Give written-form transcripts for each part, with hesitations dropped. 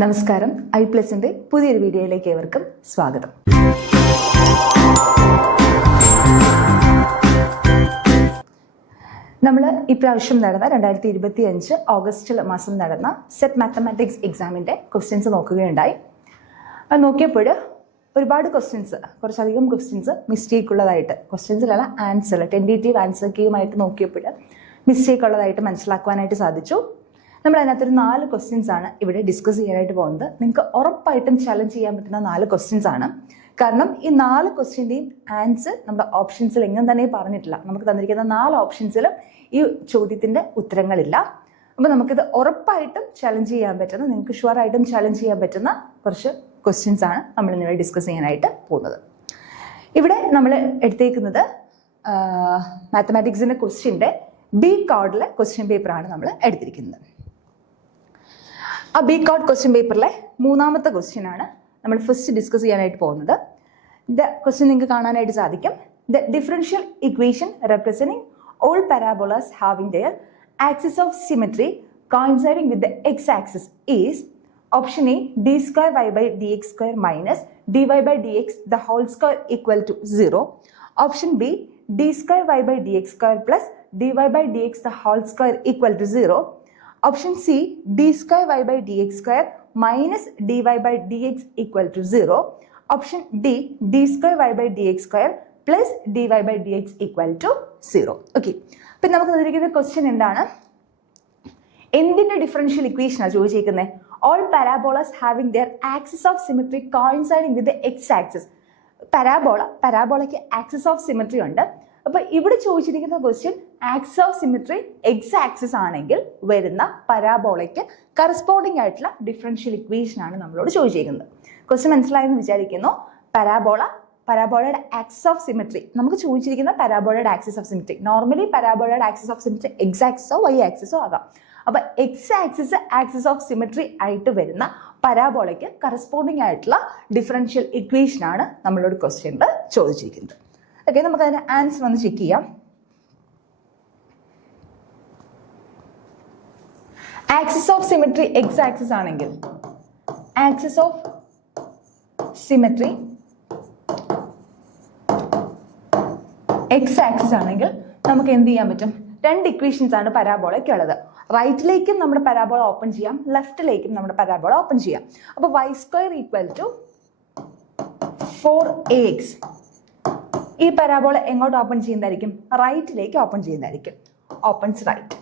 നമസ്കാരം. iPlusന്റെ പുതിയൊരു വീഡിയോയിലേക്ക് ഏവർക്കും സ്വാഗതം. നമ്മൾ ഇപ്രാവശ്യം നടന്ന 2025 ഓഗസ്റ്റ് മാസം നടന്ന സെറ്റ് മാത്തമാറ്റിക്സ് എക്സാമിൻ്റെ ക്വസ്റ്റ്യൻസ് നോക്കുകയുണ്ടായി. അത് നോക്കിയപ്പോൾ ഒരുപാട് ക്വസ്റ്റ്യൻസ്, കുറച്ചധികം ക്വസ്റ്റ്യൻസ് മിസ്റ്റേക്ക് ഉള്ളതായിട്ട്, ക്വസ്റ്റ്യൻസിലല്ല ആൻസർ, ടെൻറ്റേറ്റീവ് ആൻസർ കീയുമായിട്ട് നോക്കിയപ്പോൾ മിസ്റ്റേക്ക് ഉള്ളതായിട്ട് മനസ്സിലാക്കുവാനായിട്ട് സാധിച്ചു. നമ്മൾ അതിനകത്തൊരു 4 ക്വസ്റ്റ്യൻസ് ആണ് ഇവിടെ ഡിസ്കസ് ചെയ്യാനായിട്ട് പോകുന്നത്. നിങ്ങൾക്ക് ഉറപ്പായിട്ടും ചലഞ്ച് ചെയ്യാൻ പറ്റുന്ന 4 ക്വസ്റ്റ്യൻസ് ആണ്. കാരണം ഈ 4 ക്വസ്റ്റ്യൻ്റെയും ആൻസർ നമ്മുടെ ഓപ്ഷൻസിൽ എങ്ങനെ തന്നെ പറഞ്ഞിട്ടില്ല. നമുക്ക് തന്നിരിക്കുന്ന 4 ഓപ്ഷൻസിലും ഈ ചോദ്യത്തിൻ്റെ ഉത്തരങ്ങളില്ല. അപ്പോൾ നമുക്കിത് ഉറപ്പായിട്ടും ചലഞ്ച് ചെയ്യാൻ പറ്റുന്ന, നിങ്ങൾക്ക് ഷുവറായിട്ടും ചലഞ്ച് ചെയ്യാൻ പറ്റുന്ന കുറച്ച് ക്വസ്റ്റ്യൻസ് ആണ് നമ്മൾ ഇന്നിവിടെ ഡിസ്കസ് ചെയ്യാനായിട്ട് പോകുന്നത്. ഇവിടെ നമ്മൾ എടുത്തേക്കുന്നത് മാത്തമാറ്റിക്സിൻ്റെ ക്വസ്റ്റ്യൻ്റെ ബി കോഡിലെ ക്വസ്റ്റ്യൻ പേപ്പറാണ് നമ്മൾ എടുത്തിരിക്കുന്നത്. ആ ബി കോഡ് ക്വസ്റ്റ്യൻ പേപ്പറിലെ 3ാമത്തെ ക്വസ്റ്റ്യൻ ആണ് നമ്മൾ ഫസ്റ്റ് ഡിസ്കസ് ചെയ്യാനായിട്ട് പോകുന്നത്. ക്വസ്റ്റ്യൻ നിങ്ങൾക്ക് കാണാനായിട്ട് സാധിക്കും. The differential equation representing all parabolas having their axis of symmetry coinciding with the x axis is option a d square y by dx square minus dy by dx the whole square equal to 0. Option B d square y by dx square plus dy by dx the whole square equal to 0. Option C d square y by dx square minus dy by dx equal to 0. Option D d square y by dx square plus dy by dx equal to 0. Okay, അപ്പം നമുക്ക് തന്നിരിക്കുന്ന question എന്താണ്? എന്തിൻ്റെ differential ഇക്വേഷനാണ് ചോദിച്ചിരിക്കുന്നത്? All parabolas having their axis of symmetry coinciding with x axis. പരാബോളയ്ക്ക് axis of symmetry ഉണ്ട്. അപ്പോൾ ഇവിടെ ചോദിച്ചിരിക്കുന്ന question axis of symmetry x axis ആണെങ്കിൽ വരുന്ന പരാബോളയ്ക്ക് കറസ്പോണ്ടിങ് ആയിട്ടുള്ള ഡിഫറൻഷ്യൽ ഇക്വേഷൻ ആണ് നമ്മളോട് ചോദിച്ചിരിക്കുന്നത്. ക്വസ്റ്റ്യൻ മനസ്സിലായെന്ന് വിചാരിക്കുന്നു. പരാബോളയുടെ ആക്സിസ് ഓഫ് സിമെട്രി, നമുക്ക് ചോദിച്ചിരിക്കുന്ന പരാബോളയുടെ ആക്സിസ് ഓഫ് സിമെട്രി, നോർമലി പരാബോളയുടെ ആക്സിസ് ഓഫ് സിമെട്രി എക്സ് ആക്സിസോ വൈ ആക്സിസോ ആകാം. അപ്പോൾ x axis axis of symmetry ആയിട്ട് വരുന്ന പരാബോളയ്ക്ക് കറസ്പോണ്ടിങ് ആയിട്ടുള്ള ഡിഫറൻഷ്യൽ ഇക്വേഷൻ ആണ് നമ്മളോട് ക്വസ്റ്റ്യനിൽ ചോദിച്ചിരിക്കുന്നത്. ഓക്കെ, നമുക്ക് അതിന്റെ ആൻസർ ഒന്ന് ചെക്ക് ചെയ്യാം. Axis of symmetry x axis ആണെങ്കിൽ, axis of symmetry x axis ആണെങ്കിൽ നമുക്ക് എന്ത് ചെയ്യാൻ പറ്റും? 2 ഇക്വേഷൻസ് ആണ് പരാബോളയ്ക്ക് ഉള്ളത്. റൈറ്റിലേക്കും നമ്മുടെ പരാബോള ഓപ്പൺ ചെയ്യാം, ലെഫ്റ്റിലേക്കും നമ്മുടെ പരാബോള ഓപ്പൺ ചെയ്യാം. അപ്പോൾ y square equal to 4ax. ഈ പരാബോള എങ്ങോട്ട് ഓപ്പൺ ചെയ്യുന്നതായിരിക്കും? റൈറ്റിലേക്ക് ഓപ്പൺ ചെയ്യുന്നതായിരിക്കും. Opens right.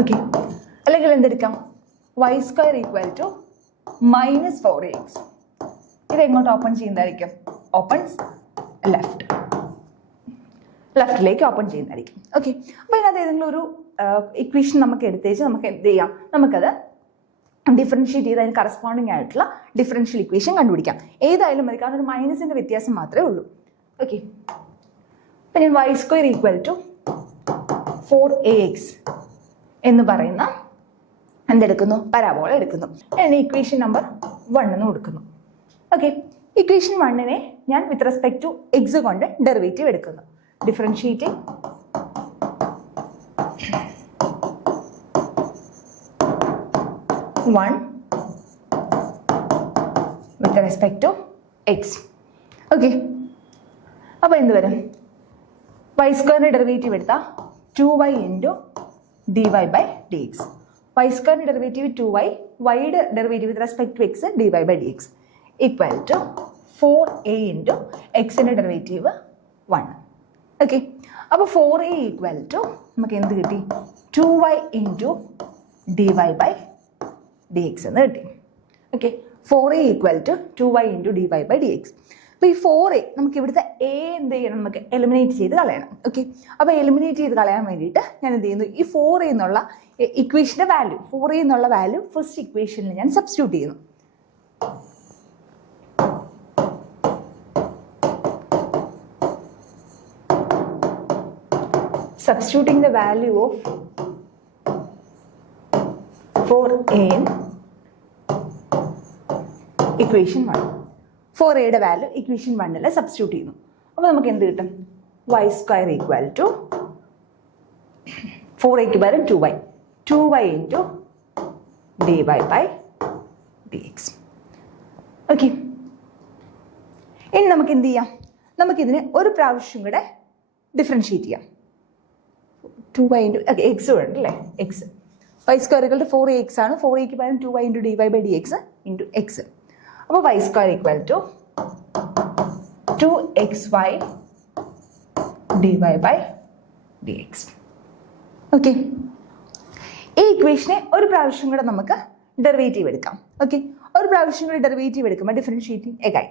ഓക്കെ, അല്ലെങ്കിൽ എന്തെടുക്കാം? y square equal to -4ax. ഇത് എങ്ങോട്ട് ഓപ്പൺ ചെയ്യുന്നതായിരിക്കും? Opens left. ലെഫ്റ്റിലേക്ക് ഓപ്പൺ ചെയ്യുന്നതായിരിക്കും. ഓക്കെ, അപ്പോൾ ഇതിനകത്ത് ഏതെങ്കിലും ഒരു ഇക്വേഷൻ നമുക്ക് എടുത്തേച്ച് നമുക്ക് എന്ത് ചെയ്യാം? നമുക്കത് ഡിഫറൻഷിയേറ്റ് ചെയ്ത് അതിന് കറസ്പോണ്ടിങ് ആയിട്ടുള്ള ഡിഫറൻഷ്യൽ ഇക്വേഷൻ കണ്ടുപിടിക്കാം. ഏതായാലും മതി, കാരണം ഒരു മൈനസിന്റെ വ്യത്യാസം മാത്രമേ ഉള്ളൂ. ഓക്കെ, അപ്പം ഞാൻ y square equal to 4ax എന്ന് പറയുന്ന എന്തെടുക്കുന്നു? പരാബോള എടുക്കുന്നു. ഞാൻ ഇക്വേഷൻ നമ്പർ 1 എന്ന് കൊടുക്കുന്നു. ഓക്കെ, ഇക്വേഷൻ 1നെ ഞാൻ വിത്ത് റെസ്പെക്ട് ടു എക്സ് കൊണ്ട് ഡെറിവേറ്റീവ് എടുക്കുന്നു. Differentiating one with respect to x. Okay, അപ്പോൾ എന്ത് വരും? y സ്ക്വയറിന്റെ ഡെറിവേറ്റീവ് എടുത്താൽ 2y into dy by dx. y സ്ക്വയറിന്റെ ഡെറിവേറ്റീവ് 2y, വൈയുടെ derivative with respect to x dy by dx equal to 4a into എക്സിന്റെ ഡെറിവേറ്റീവ് 1. ഓക്കെ, അപ്പോൾ 4a equal to നമുക്ക് എന്ത് കിട്ടി? 2y into dy by dx എന്ന് കിട്ടി. Okay, 4a equal to 2y into dy by dx. അപ്പോൾ ഈ 4a നമുക്ക് ഇവിടുത്തെ a എന്ത് ചെയ്യണം? നമുക്ക് എലിമിനേറ്റ് ചെയ്ത് കളയണം. ഓക്കെ, അപ്പോൾ എലിമിനേറ്റ് ചെയ്ത് കളയാൻ വേണ്ടിയിട്ട് ഞാൻ എന്ത് ചെയ്യുന്നു? ഈ 4a എന്നുള്ള ഇക്വേഷൻ്റെ വാല്യൂ, 4a എന്നുള്ള വാല്യൂ ഫസ്റ്റ് ഇക്വേഷനിൽ ഞാൻ സബ്സ്റ്റിറ്റ്യൂട്ട് ചെയ്യുന്നു. Substituting the value of 4a in equation 1. 4aയുടെ വാല്യൂ ഇക്വേഷൻ 1ൽ സബ്സ്റ്റിറ്റ്യൂട്ട് ചെയ്യുന്നു. അപ്പോൾ നമുക്ക് എന്ത് കിട്ടും? y സ്ക്വയർ ഈക്വൽ ടു 4aക്ക് പകരം 2y, 2y into dy by dx. Okay, ഇനി നമുക്ക് എന്ത് ചെയ്യാം? നമുക്കിതിനെ ഒരു പ്രാവശ്യം കൂടെ ഡിഫറൻഷ്യേറ്റ് ചെയ്യാം. 2y ഇൻറ്റു എക്സ് വേണ്ട അല്ലേ? X y square equal to 4ax ആണ്. 4aക്ക് പകരം 2y into dy by dx into x. അപ്പോൾ y square equal to 2xy dy by dx. Okay, ഈ ഇക്വേഷനെ ഒരു പ്രാവശ്യം കൂടെ നമുക്ക് ഡെറിവേറ്റീവ് എടുക്കാം. ഓക്കെ, ഒരു പ്രാവശ്യം കൂടെ ഡെറിവേറ്റീവ് എടുക്കുമ്പോൾ ഡിഫറൻഷ്യേറ്റിംഗ് എഗൈൻ.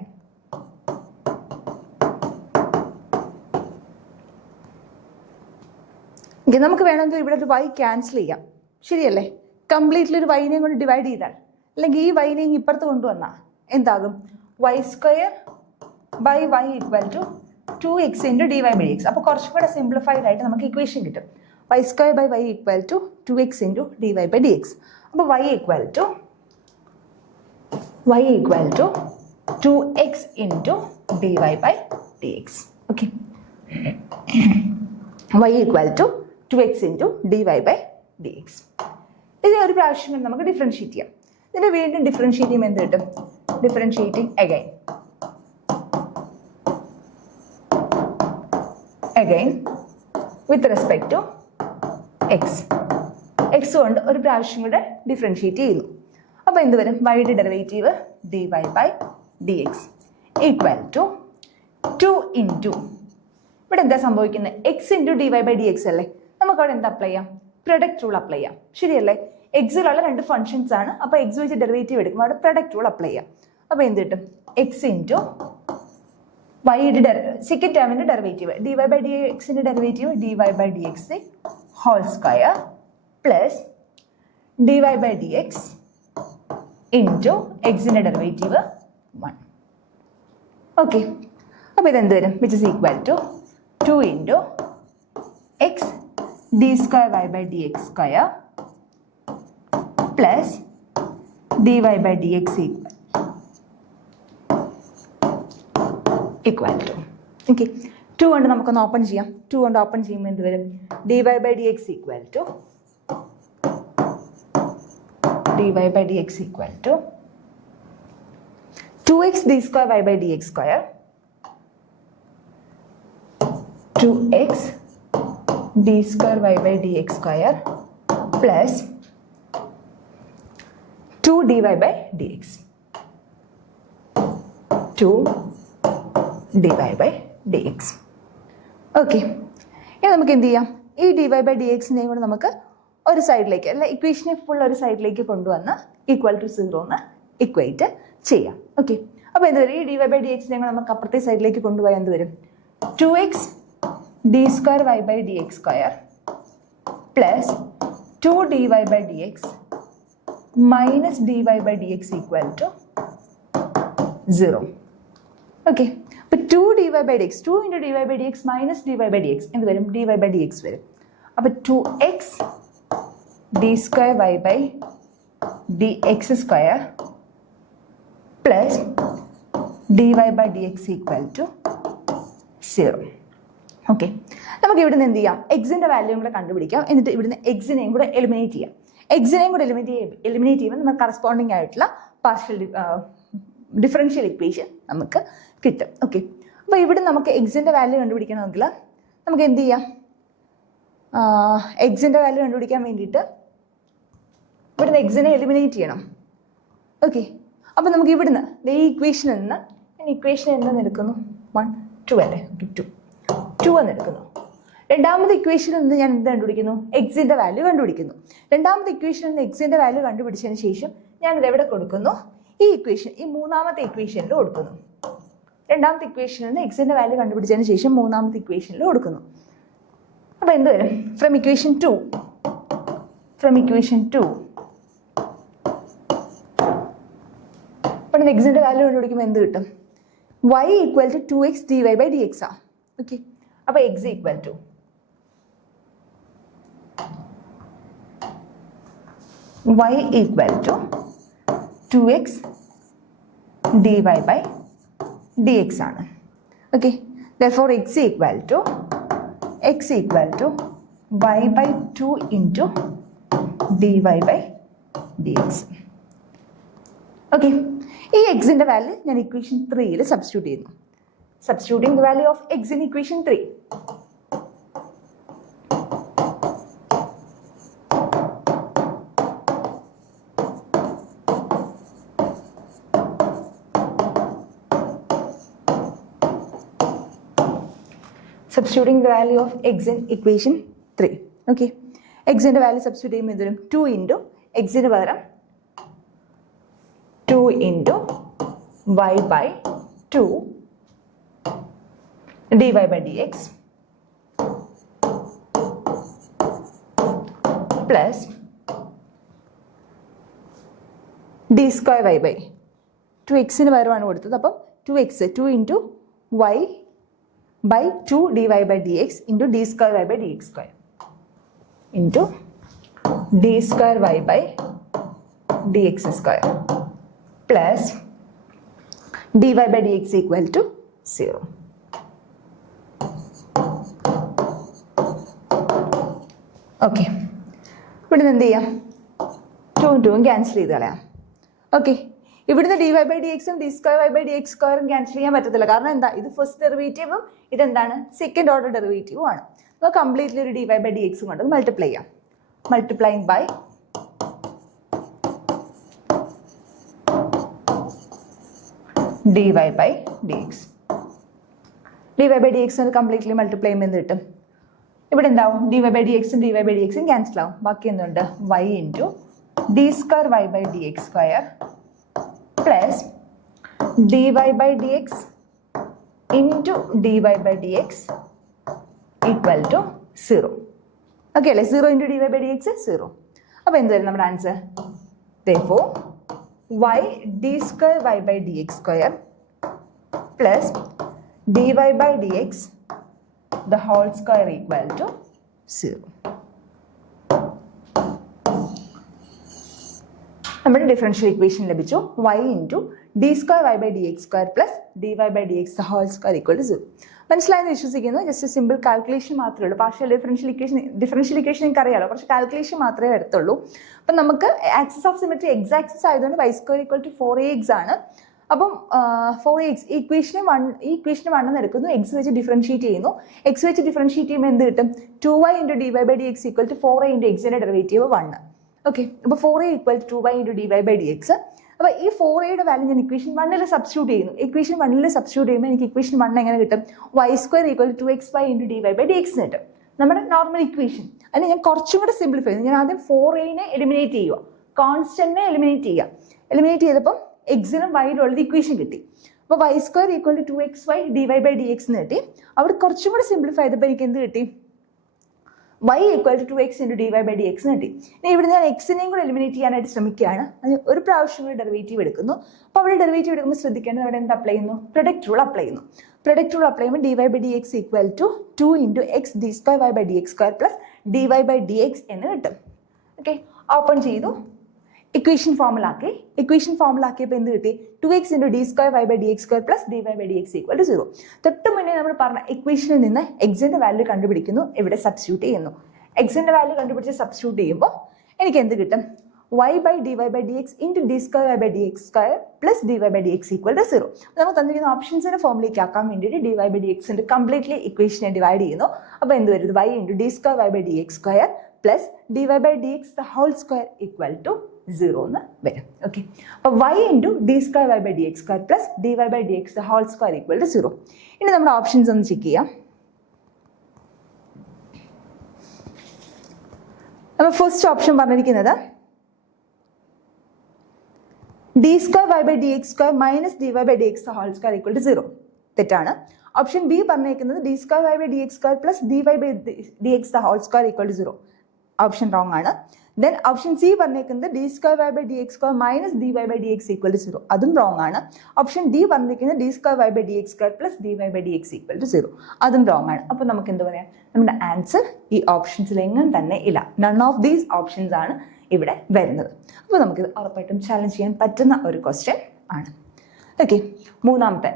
നമുക്ക് വേണമെങ്കിൽ ഇവിടെ ഒരു y ക്യാൻസൽ ചെയ്യാം, ശരിയല്ലേ? കംപ്ലീറ്റ്ലി ഒരു വൈനെയും കൊണ്ട് ഡിവൈഡ് ചെയ്താൽ, അല്ലെങ്കിൽ ഈ വൈനെയും ഇപ്പുറത്ത് കൊണ്ടുവന്നാൽ എന്താകും? Y square by y equal to 2x into dy by dx. അപ്പോൾ കുറച്ചും കൂടെ സിംപ്ലിഫൈഡ് ആയിട്ട് നമുക്ക് ഇക്വേഷൻ കിട്ടും. Y square by y equal to 2x into dy by dx. അപ്പോൾ y equal to 2x into dy by dx. Okay, y equal to 2x into dy by dx. ഇതിനെ ഒരു പ്രാവശ്യം നമുക്ക് ഡിഫറൻഷ്യേറ്റ് ചെയ്യാം. ഇതിനെ വീണ്ടും ഡിഫറൻഷ്യേറ്റ് ചെയ്യുമ്പോൾ എന്ത് കിട്ടും? Differentiating again with respect to x കൊണ്ട് ഒരു പ്രാവശ്യം കൂടെ ഡിഫറൻഷ്യേറ്റ് ചെയ്യുന്നു. അപ്പോൾ എന്ത് വരും? വൈയുടെ derivative dy by dx equal to 2 into, ഇവിടെ എന്താ സംഭവിക്കുന്നത്? X into dy by dx അല്ലേ? നമുക്ക് അവിടെ എന്താ അപ്ലൈ ചെയ്യാം? പ്രൊഡക്റ്റ് റൂൾ അപ്ലൈ ചെയ്യാം, ശരിയല്ലേ? എക്സിലുള്ള രണ്ട് ഫംഗ്ഷൻസ് ആണ്. അപ്പോൾ എക്സ് വെച്ച് ഡെറിവേറ്റീവ് എടുക്കുമ്പോൾ അവിടെ പ്രൊഡക്റ്റ് റൂൾ അപ്ലൈ ചെയ്യാം. അപ്പോൾ എന്ത് കിട്ടും? എക്സ് ഇൻറ്റു വൈയുടെ സെക്കൻഡ് ടേമിൻ്റെ ഡെറിവേറ്റീവ് dy ബൈ dxൻ്റെ derivative dy by dx whole square plus dy by dx into എക്സിൻ്റെ ഡെറിവേറ്റീവ് 1. ഓക്കെ, അപ്പോൾ ഇതെന്ത് വരും? Which is equal to 2 into x d square y by d x square plus dy by dx equal to. Okay, 2 കൊണ്ട് നമുക്കൊന്ന് open ചെയ്യാം. 2 കൊണ്ട് open ചെയ്യുമ്പോൾ എന്ത് വരും? dy by dx equal to 2x d square y by dx square 2x d square y by dx square plus 2 dy by dx 2 dy by dx. Okay, ഇനി നമുക്ക് എന്ത് ചെയ്യാം? ഈ dy ബൈ dxനെയും കൂടെ നമുക്ക് ഒരു സൈഡിലേക്ക്, അല്ല ഇക്വേഷനെ ഫുൾ ഒരു സൈഡിലേക്ക് കൊണ്ടുവന്ന് ഈക്വൽ ടു 0 എന്ന് ഇക്വേറ്റ് ചെയ്യാം. ഓക്കെ, അപ്പോൾ എന്ത് വരും? ഈ dy ബൈ dxനെയും കൂടെ നമുക്ക് അപ്പുറത്തെ സൈഡിലേക്ക് കൊണ്ടുപോയാൽ എന്ത് വരും? 2x d square y by dx square plus 2 dy by dx minus dy by dx equal to 0. Okay, അപ്പോൾ 2 dy by dx 2 into dy by dx minus dy by dx എന്ത് വരും? dy ബൈ dx വരും. അപ്പോൾ 2x d square y by dx square plus dy by dx equal to 0. Okay, നമുക്ക് ഇവിടുന്ന് എന്ത് ചെയ്യാം? എക്സിൻ്റെ വാല്യൂയും കൂടെ കണ്ടുപിടിക്കാം. എന്നിട്ട് ഇവിടുന്ന് എക്സിനെയും കൂടെ എലിമിനേറ്റ് ചെയ്യാം. എക്സിനെയും കൂടെ എലിമിനേറ്റ് ചെയ്യുമ്പോൾ നമുക്ക് കറസ്പോണ്ടിങ് ആയിട്ടുള്ള പാർഷ്യൽ ഡിഫറൻഷ്യൽ ഇക്വേഷൻ നമുക്ക് കിട്ടും. ഓക്കെ, അപ്പോൾ ഇവിടെ നമുക്ക് എക്സിൻ്റെ വാല്യൂ കണ്ടുപിടിക്കണമെങ്കിൽ നമുക്ക് എന്ത് ചെയ്യാം? എക്സിൻ്റെ വാല്യൂ കണ്ടുപിടിക്കാൻ വേണ്ടിയിട്ട് ഇവിടുന്ന് എക്സിനെ എലിമിനേറ്റ് ചെയ്യണം. ഓക്കെ, അപ്പോൾ നമുക്ക് ഇവിടുന്ന് ഈ ഇക്വേഷനിൽ നിന്ന് എന്തെന്ന് എടുക്കുന്നു? 1 2 അല്ലേ? ഓക്കെ, 2 എന്ന് എടുക്കുന്നു. രണ്ടാമത്തെ ഇക്വേഷനിൽ നിന്ന് ഞാൻ എന്ത് കണ്ടുപിടിക്കുന്നു? എക്സിൻ്റെ വാല്യൂ കണ്ടുപിടിക്കുന്നു. രണ്ടാമത്തെ ഇക്വേഷനിൽ നിന്ന് എക്സിൻ്റെ വാല്യൂ കണ്ടുപിടിച്ചതിന് ശേഷം ഞാനിത് എവിടെ കൊടുക്കുന്നു? ഈ ഇക്വേഷൻ, ഈ മൂന്നാമത്തെ ഇക്വേഷനിൽ കൊടുക്കുന്നു. രണ്ടാമത്തെ ഇക്വേഷനിൽ നിന്ന് എക്സിൻ്റെ വാല്യൂ കണ്ടുപിടിച്ചതിന് ശേഷം മൂന്നാമത്തെ ഇക്വേഷനിൽ കൊടുക്കുന്നു. അപ്പോൾ എന്ത് വരും? ഫ്രം ഇക്വേഷൻ 2 അപ്പോൾ എക്സിൻ്റെ വാല്യൂ കണ്ടുപിടിക്കുമ്പോൾ എന്ത് കിട്ടും? y equal to 2x dy by dx ആ. ഓക്കെ, അപ്പോൾ x equal to y equal to 2x dy by dx ആണ്. Okay, therefore x equal to y by 2 into dy by dx. Okay, ഈ എക്സിൻ്റെ value ഞാൻ equation 3യിൽ substitute ചെയ്യുന്നു. Substituting the value of x in equation 3. Substituting the value of x in equation 3. Okay. X in the value substitute ചെയ്യുമ്പോൾ 2 into x ന് പകരം 2 into y by 2 dy by dx plus d square y by 2x ന് പകരമാണ് കൊടുത്തത്. അപ്പം 2x 2 into y by 2 dy by dx into d square y by dx square into d square y by dx square plus dy by dx equal to 0. Okay, ഇവിടെ എന്ത് ചെയ്യാം? 2 2 cancel ചെയ്ത് കളയാം. Okay, ഇവിടുന്ന് dy by dx ഉം d square y by dx സ്ക്വയറും cancel ചെയ്യാൻ പറ്റത്തില്ല. കാരണം എന്താ? ഇത് ഫസ്റ്റ് ഡെറിവേറ്റീവും ഇതെന്താണ്? സെക്കൻഡ് ഓർഡർ ഡെറിവേറ്റീവും ആണ്. നമുക്ക് കംപ്ലീറ്റ്ലി ഒരു dy by dx കൊണ്ട് മൾട്ടിപ്ലൈ ചെയ്യാം. Multiplying by dy by dx. dy by dx കൊണ്ട് കംപ്ലീറ്റ്ലി മൾട്ടിപ്ലൈ ചെയ്യുമ്പോൾ എന്ത് കിട്ടും? ഇവിടെ എന്താവും? dy by dx ഉം dy by dx ഉം ക്യാൻസൽ ആവും. ബാക്കി എന്തുണ്ട്? y into d square y by dx square plus dy by dx into dy by dx equal to 0. Okay അല്ലേ? 0 into dy by dx 0. അപ്പോൾ എന്തായാലും നമ്മുടെ answer therefore y d square y by dx square plus dy by dx the whole square equal to 0. നമ്മുടെ differential equation ലഭിച്ചു. y into d square y by dx square plus dy by dx the whole square equal to 0. മനസ്സിലായെന്ന് വിശ്വസിക്കുന്നു. Just simple calculation മാത്രമേ ഉള്ളൂ. Partial differential equation എനിക്ക് അറിയാലോ, കുറച്ച് calculation മാത്രമേ വരത്തുള്ളൂ. അപ്പം നമുക്ക് axis of symmetry x axis ആയതുകൊണ്ട് y square equal to 4ax ആണ്. അപ്പം 4ax ഈ ഇക്വേഷന് 1 എന്ന് എടുക്കുന്നു, എക്സ് വെച്ച് ഡിഫറൻഷിയേറ്റ് ചെയ്യുന്നു. എക്സ് വെച്ച് ഡിഫറൻഷിയേറ്റ് ചെയ്യുമ്പോൾ എന്ത് കിട്ടും? 2y into dy by dx equal to 4a into എക്സിൻ്റെ ഡെറിവേറ്റീവ് 1. ഓക്കെ, അപ്പോൾ 4a equal to 2y into dy by dx. അപ്പോൾ ഈ 4aയുടെ വാല്യൂ ഞാൻ ഇക്വേഷൻ 1ൽ സബ്സ്റ്റിറ്റ്യൂട്ട് ചെയ്യുന്നു. ഇക്വേഷൻ 1ൽ സബ്സ്റ്റിറ്റ്യൂട്ട് ചെയ്യുമ്പോൾ എനിക്ക് ഇക്വേഷൻ 1 എങ്ങനെ കിട്ടും? y square equal to 2xy into dy by dx കിട്ടും. നമ്മുടെ നോർമൽ ഇക്വേഷൻ. അതിന് ഞാൻ കുറച്ചും കൂടെ സിംപ്ലിഫൈ ചെയ്യുന്നു. ഞാൻ ആദ്യം 4aനെ എലിമിനേറ്റ് ചെയ്യുക, കോൺസ്റ്റന്റിനെ എലിമിനേറ്റ് ചെയ്യുക. എലിമിനേറ്റ് ചെയ്തപ്പം എക്സിനും വൈയിലും ഉള്ളത് ഇക്വേഷൻ കിട്ടി. അപ്പോൾ y square equal to 2xy dy by dx എന്ന് കിട്ടി. അവിടെ കുറച്ചും കൂടെ സിംപ്ലിഫൈ ചെയ്തപ്പോൾ എനിക്ക് എന്ത് കിട്ടി? y equal to 2x into dy by dx എന്ന് കിട്ടി. ഇനി ഇവിടെ ഞാൻ എക്സിനെയും കൂടെ എലിമിനേറ്റ് ചെയ്യാനായിട്ട് ശ്രമിക്കുകയാണ്. അതിന് ഒരു പ്രാവശ്യം കൂടി ഡെറിവേറ്റീവ് എടുക്കുന്നു. അപ്പോൾ അവിടെ ഡെറിവേറ്റീവ് എടുക്കുമ്പോൾ ശ്രദ്ധിക്കേണ്ടത് അവിടെ എന്ത് അപ്ലൈ ചെയ്യുന്നു? പ്രൊഡക്റ്റ് റൂൾ അപ്ലൈ ചെയ്യുന്നു. പ്രൊഡക്റ്റ് റൂൾ അപ്ലൈ ചെയ്യുമ്പോൾ dy by dx equal to 2 into x d square y by dx square plus dy by dx എന്ന് കിട്ടും. ഓക്കെ, ഓപ്പൺ ചെയ്തു, ഇക്വേഷൻ ഫോമിലാക്കി. ഇക്വേഷൻ ഫോമിലാക്കിയപ്പോൾ എന്ത് കിട്ടി? 2x into d square y by dx square plus dy by dx equal to 0. തൊട്ട് മുന്നേ നമ്മൾ പറഞ്ഞ ഇക്വേഷനിൽ നിന്ന് എക്സിൻ്റെ വാല്യൂ കണ്ടുപിടിക്കുന്നു, ഇവിടെ സബ്സ്റ്റിറ്റ്യൂട്ട് ചെയ്യുന്നു. എക്സിൻ്റെ വാല്യൂ കണ്ടുപിടിച്ച് സബ്സ്റ്റിറ്റ്യൂട്ട് ചെയ്യുമ്പോൾ എനിക്ക് എന്ത് കിട്ടും? y by dy by dx into d square y by dx square plus dy by dx equal to 0. നമുക്ക് തന്നിരിക്കുന്ന ഓപ്ഷൻസിൻ്റെ ഫോമിലേക്ക് ആക്കാൻ വേണ്ടിയിട്ട് dy by dx കംപ്ലീറ്റ്ലി ഇക്വേഷനെ ഡിവൈഡ് ചെയ്യുന്നു. അപ്പോൾ എന്ത് വരുന്നത്? y into d square y by dx square plus dy by dx the whole square equal to 0 എന്ന് വരും. ഓക്കെ, അപ്പോൾ y into d square y by dx square plus dy by dx the whole square equal to 0. ഇനി നമ്മുടെ options ഒന്ന് check ചെയ്യാം. നമ്മൾ first option പറഞ്ഞിരിക്കുന്നത് d square y by dx square minus dy by dx the whole square equal to 0. തെറ്റാണ്. Option B പറഞ്ഞിരിക്കുന്നത് d square y by dx square plus dy by dx the whole square equal to 0. Option wrong ആണ്. Then option C പറഞ്ഞിരിക്കുന്നത് d square y by dx square minus dy by dx equal to 0. അതും wrong ആണ്. Option D പറഞ്ഞിരിക്കുന്നത് d square y by dx square plus dy by dx equal to 0. അതും wrong ആണ്. അപ്പോൾ നമുക്ക് എന്ത് പറയാം? നമ്മുടെ ആൻസർ ഈ ഓപ്ഷൻസിൽ എങ്ങനെ തന്നെ ഇല്ല. നൺ ഓഫ് ദീസ് ഓപ്ഷൻസ് ആണ് ഇവിടെ വരുന്നത്. അപ്പോൾ നമുക്കിത് ഉറപ്പായിട്ടും ചാലഞ്ച് ചെയ്യാൻ പറ്റുന്ന ഒരു ക്വസ്റ്റ്യൻ ആണ്. ഓക്കെ, മൂന്നാമത്തെ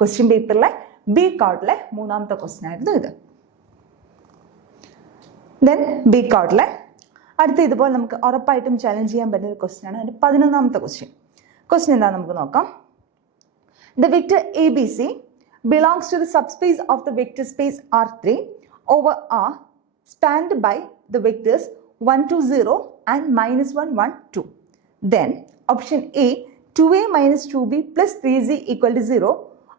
ക്വസ്റ്റ്യൻ പേപ്പറിലെ ബി കാർഡിലെ മൂന്നാമത്തെ ക്വസ്റ്റ്യൻ ആയിരുന്നു ഇത്. ദെൻ ബി കാർഡിലെ അടുത്ത ഇതുപോലെ നമുക്ക് ഉറപ്പായിട്ടും ചലഞ്ച് ചെയ്യാൻ പറ്റുന്ന ഒരു ക്വസ്റ്റ്യൻ ആണ്. അതിൻ്റെ 11ാമത്തെ ക്വസ്റ്റ്യൻ എന്താ നമുക്ക് നോക്കാം. The vector ABC belongs to the subspace of the vector space R3 over R spanned by the vectors 1, 2, 0 and -1, 1, 2. Then option A 2A minus 2B plus 3Z equal to 0.